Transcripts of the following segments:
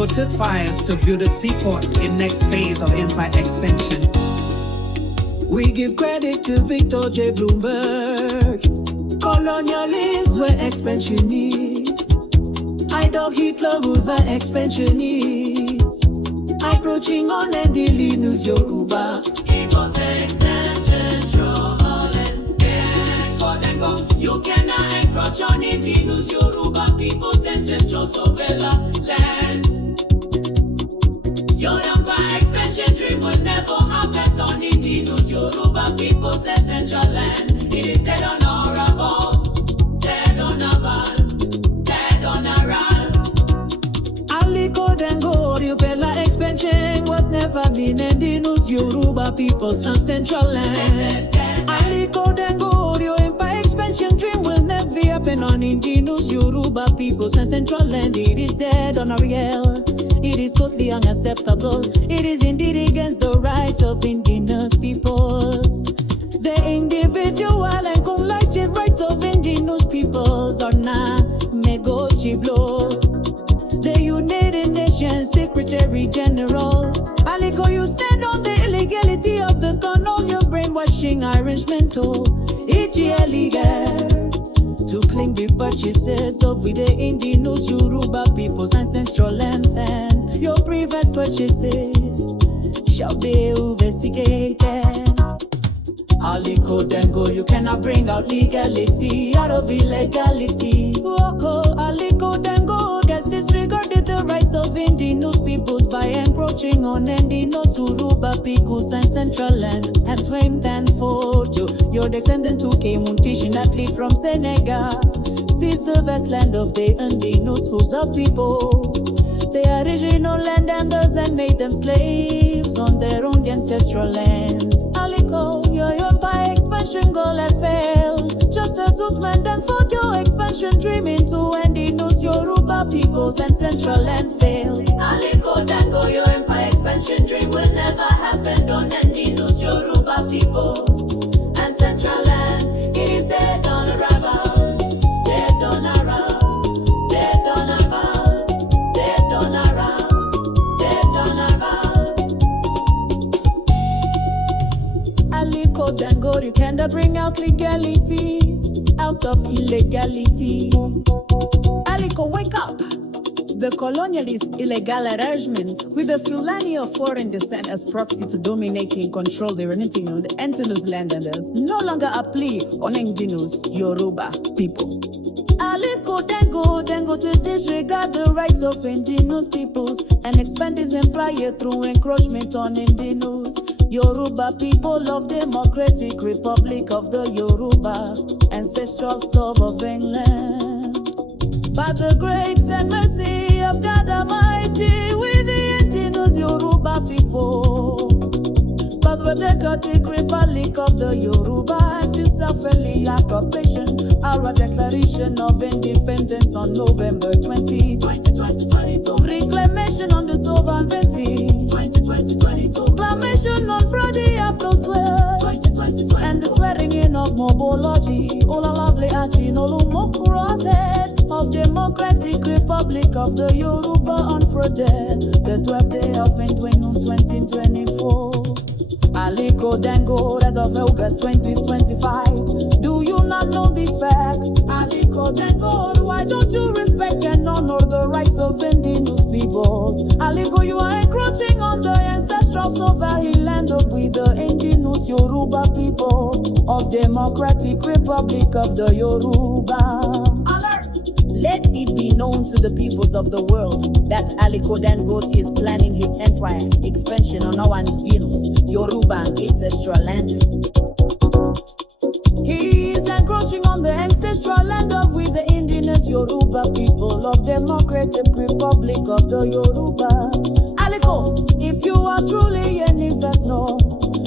Dangote fires to build a seaport in next phase of empire expansion. We give credit to Victor J. Bloomberg. Colonialists were expansionists. Idol Hitler was an expansionist. Approaching on and daily news Yoruba. People's extension, you cannot encroach on Indigenous Yoruba people's ancestral sovereign land. Your empire expansion dream will never happen on Indigenous Yoruba people's ancestral land. It is dead on arrival, dead on arrival, dead on arrival. Aliko, Dangote, Bella expansion was never been Indigenous Yoruba people's ancestral land. Aliko, Dangote, empire expansion dream will never happen on Indigenous Yoruba people's ancestral land. It is dead on Ariel. It is totally unacceptable. It is indeed against the rights of indigenous peoples. The individual and collective rights of indigenous peoples are not negotiable. The United Nations Secretary General Aliko, you stand on the illegality of the colonial brainwashing arrangement to illegal to claim the purchases of the Indigenous Yoruba people's ancestral land, and your previous purchases shall be investigated. Aliko, Dango, you cannot bring out legality out of illegality. Oko, Aliko, Dango has disregarded the rights of indigenous peoples by encroaching on indigenous Yoruba people's ancestral land and claimed and forged your descendant who came unfortunately from Senegal seized the vast land of the indigenous Hausa people, the original landowners, and made them slaves on their own ancestral land. Aliko, your empire expansion goal has failed, just as Uthman and fought your expansion dream into indigenous Yoruba peoples and central land failed. Aliko, Dango, your empire expansion dream will never happen on indigenous Yoruba peoples and central land. It is dead on arrival, dead on arrival, dead on arrival, dead on arrival, dead on arrival. Aliko, Dango, you cannot bring out legality out of illegality. Aliko, wake up! The colonialist illegal arrangement with the Fulani of foreign descent as proxy to dominate and control the indigenous landers no longer apply on indigenous Yoruba people. Aliko, Dango to disregard the rights of indigenous peoples and expand his empire through encroachment on indigenous Yoruba people of Democratic Republic of the Yoruba ancestral sovereign land. By the grace and mercy of God Almighty, with the indigenous Yoruba people, by the Democratic Republic of the Yoruba, as to self-friendly occupation, our declaration of independence on November 20, 2022, reclamation on the sovereignty, 2022, proclamation on Friday, April 12, 2022, and the swearing in of Mobology, Ola Lovely Achinolu Mokurase of Democratic Republic of the Yoruba on Friday, the 12th day of February 2024. Aliko, Dango, as of August 2025. Do you not know these facts? Aliko, Dango, why don't you respect and honor the rights of indigenous peoples? Aliko, you are encroaching on the ancestral sovereign land of we the indigenous Yoruba people of Democratic Republic of the Yoruba. Let it be known to the peoples of the world that Aliko Dangote is planning his empire expansion on our indigenous Yoruba ancestral land. He is encroaching on the ancestral land of we the indigenous Yoruba people of Democratic Republic of the Yoruba. Aliko, if you are truly an investor,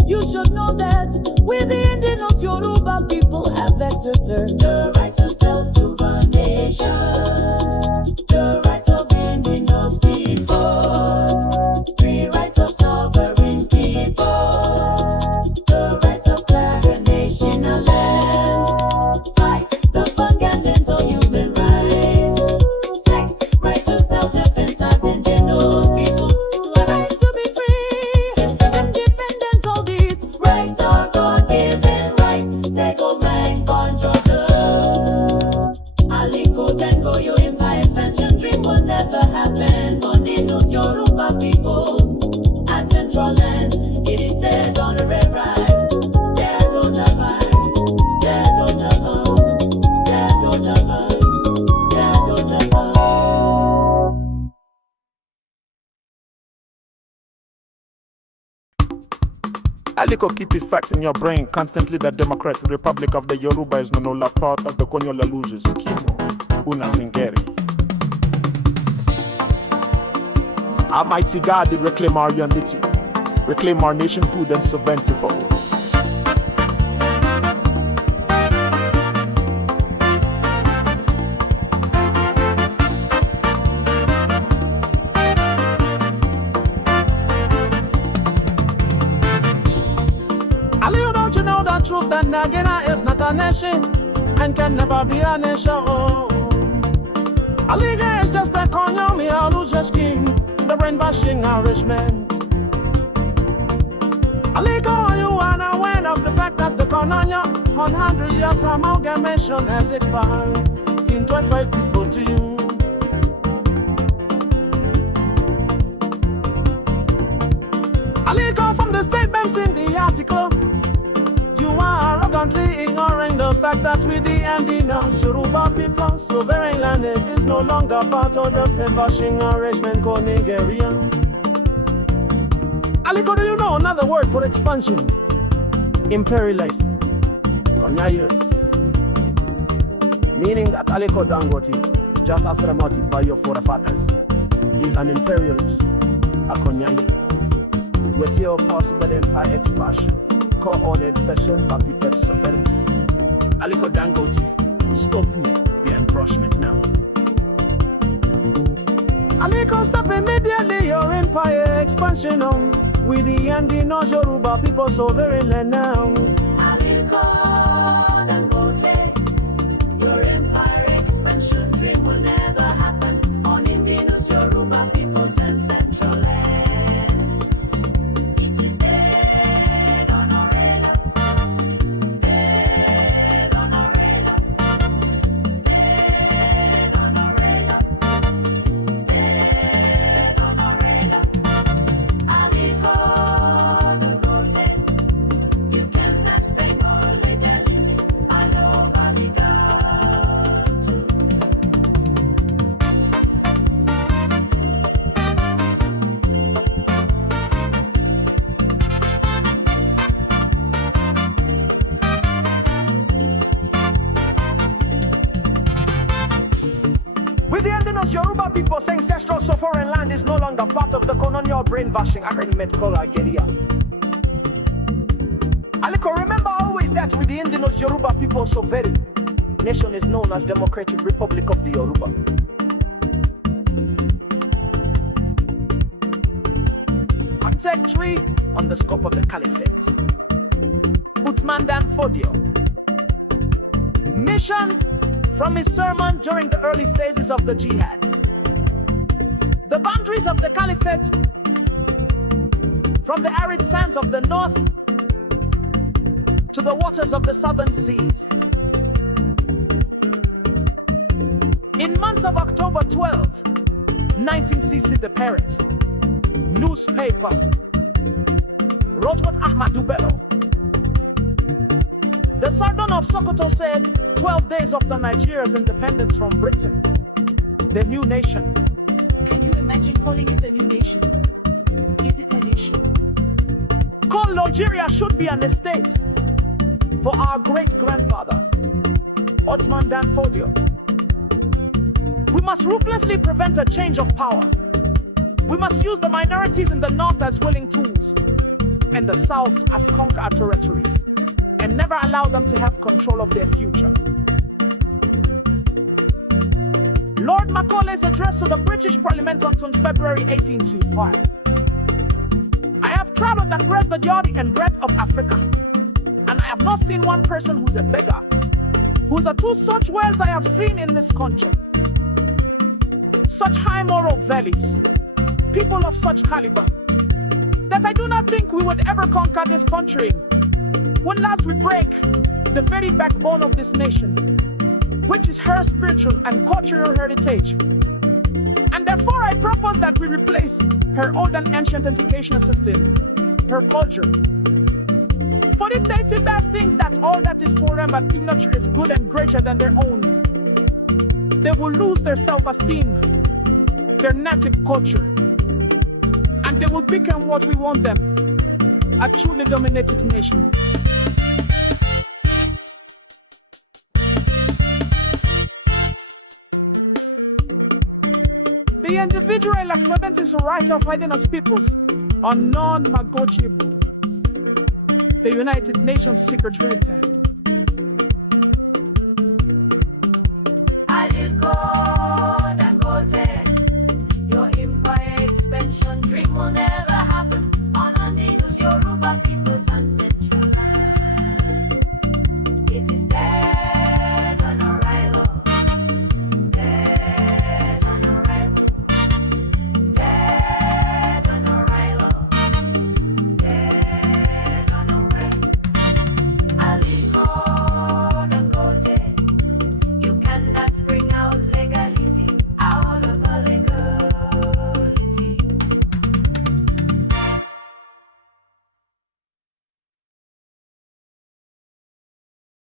you should know that we the indigenous Yoruba people have exercised the rights of self-determination, the rights of indigenous peoples, free rights of sovereign people, the rights of national lands, fight the fundamental human rights, sex, right to self-defense as indigenous. Aliko, keep his facts in your brain. Constantly the Democratic Republic of the Yoruba is no longer part of the colonial illusions. Kimo, Una Singeri. Almighty God did reclaim our unity, reclaim our nationhood and sovereignty for all. Aliko, don't you know the truth that Nagina is not a nation and can never be a nation? Aliko is just a colonial illusion scheme, the brainwashing Irishman. Aliko, are you unaware of the fact that the colonial 100 years amalgamation has expired in 2014? Aliko, from the statements in the article, you are arrogantly ignoring the fact that with the Indigenous Yoruba people, sovereign land is no longer part of the brainwashing arrangement called Nigeria. Aliko, do you know another word for expansionist? Imperialist. Colonialists. Meaning that Aliko Dangote, just as remoted by your forefathers, is an imperialist, a colonialist, with your possible empire expansion, coordinated special puppet sovereignty. Aliko Dangote, stop me, be encroachment now. Aliko, stop immediately your empire expansion on with the Indigenous Yoruba people sovereign land now. Aliko Dangote, your empire expansion dream will never happen on Indigenous Yoruba peoples and Central land. It is dead on arena, dead on arena, dead on arena, dead on arena. Aliko Dangote, you cannot speak on legality. I know Aliko. With the Indigenous Yoruba people's ancestral sovereign land is no longer part of the colonial brainwashing agreement called Nigeria. Aliko, remember always that with the Indigenous Yoruba people's sovereign nation is known as Democratic Republic of the Yoruba. On take 3 on the scope of the caliphates. Uthman Dan Fodio. Mission from his sermon during the early phases of the jihad. The boundaries of the caliphate from the arid sands of the north to the waters of the southern seas. In months of October 12, 1960, the Parrot newspaper wrote what Ahmadu Bello, the Sultan of Sokoto, said 12 days after Nigeria's independence from Britain, the new nation. Can you imagine calling it the new nation? Is it a nation? Called Nigeria should be an estate for our great-grandfather, Uthman Dan Fodio. We must ruthlessly prevent a change of power. We must use the minorities in the north as willing tools and the south as conqueror territories, and never allow them to have control of their future. Lord Macaulay's address to the British Parliament on February 1825. I have traveled across the journey and breadth of Africa, and I have not seen one person who's a beggar, who's a two such wells I have seen in this country. Such high moral values, people of such caliber, that I do not think we would ever conquer this country when last we break the very backbone of this nation, which is her spiritual and cultural heritage. And therefore I propose that we replace her old and ancient education system, her culture. For if they feel best think that all that is foreign and ignorance is good and greater than their own, they will lose their self-esteem, their native culture, and they will become what we want them, a truly dominated nation. The individual acknowledges the right of indigenous peoples are non-negotiable. The United Nations Secretary. Aliko.